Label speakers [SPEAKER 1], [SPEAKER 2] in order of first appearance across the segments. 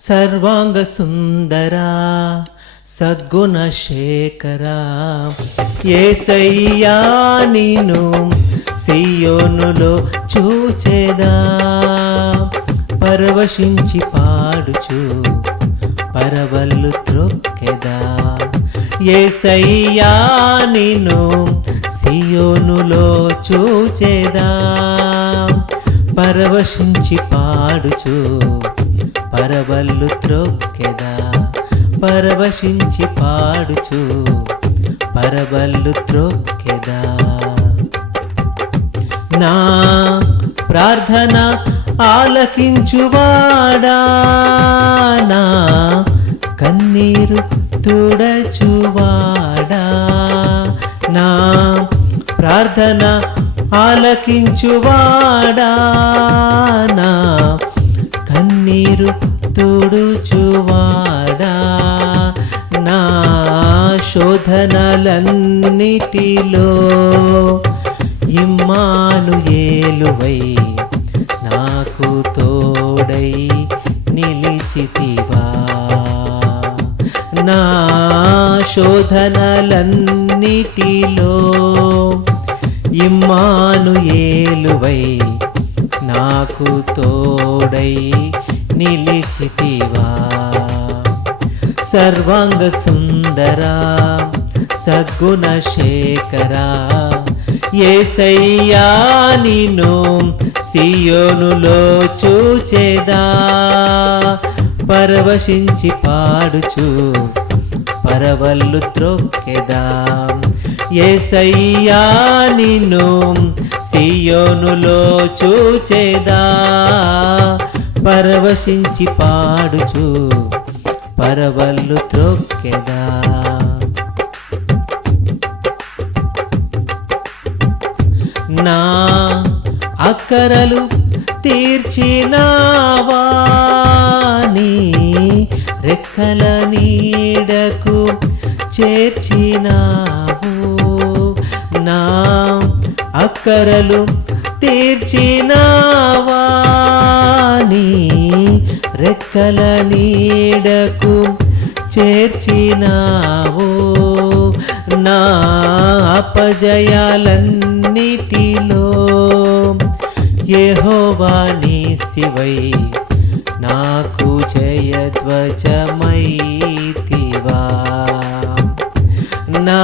[SPEAKER 1] సర్వాంగ సుందరా సద్గుణ శేఖరా ఏసయ్యా నిన్ను సియోనులో చూచేదా. పరవశించి పాడుచు పరవల్లు త్రొక్కెదా. ఏసయ్యా నిన్ను సియోనులో చూచేదా. పరవశించి పాడుచు పరవల్లు త్రొక్కెదా? పరవశించి పాడుచు పరవల్లు త్రొక్కెదా? నా ప్రార్థన ఆలకించువాడా? నా కన్నీరు తుడచువాడా? నా ప్రార్థన ఆలకించువాడా? నా కన్నీరు తుడుచువాడా? నా శోధనలన్నిటిలో ఇమ్మాను ఏలువై నాకు తోడై నిలిచితివా? నా శోధనలన్నిటిలో ఇమ్మాను ఏలువై నాకు తోడై నిలిచితివా. సర్వాంగ సుందరా సద్గుణ శేఖరా ఏసయ్యా నిను సియోనులో చూచేదా. పరవశించి పాడుచు పరవల్లు త్రొక్కెదా. ఏసయ్యా నిన్ను సియోనులో చూచేదా? పరవశించి పాడుచు పరవల్లు త్రొక్కెదా? నా అక్కరలు తీర్చినావాని రెక్కల నీడకు చేర్చినావు. నా అక్కరలు తీర్చినావా నీ రెక్కల నీడకు చేర్చినావో? నా అపజయాలన్నిటిలో యెహోవా నీ శివై నాకు జయధ్వజమైతివా. నా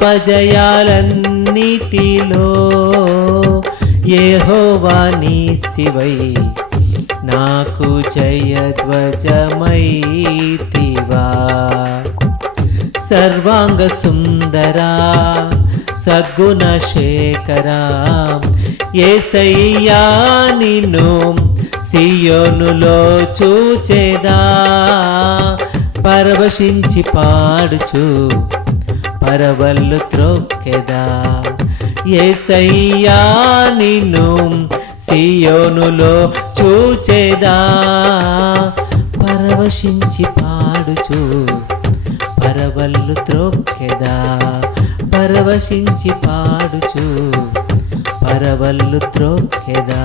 [SPEAKER 1] అపజయాలన్నిటిలో యెహోవా నీ శివై. నాకు జయధ్వజమైతివా. సర్వాంగ సుందరా సద్గుణ శేఖరా. ఏసయ్యా నిన్ను సియోనులో చూచేదా. పరవశించి పాడుచు. పరవల్లు త్రొక్కెదా? ఏసయ్యా నిన్ను సియోనులో చూచేదా? పరవశించి పాడుచు పరవల్లు త్రొక్కెదా? పరవశించి పాడుచు పరవల్లు త్రొక్కెదా?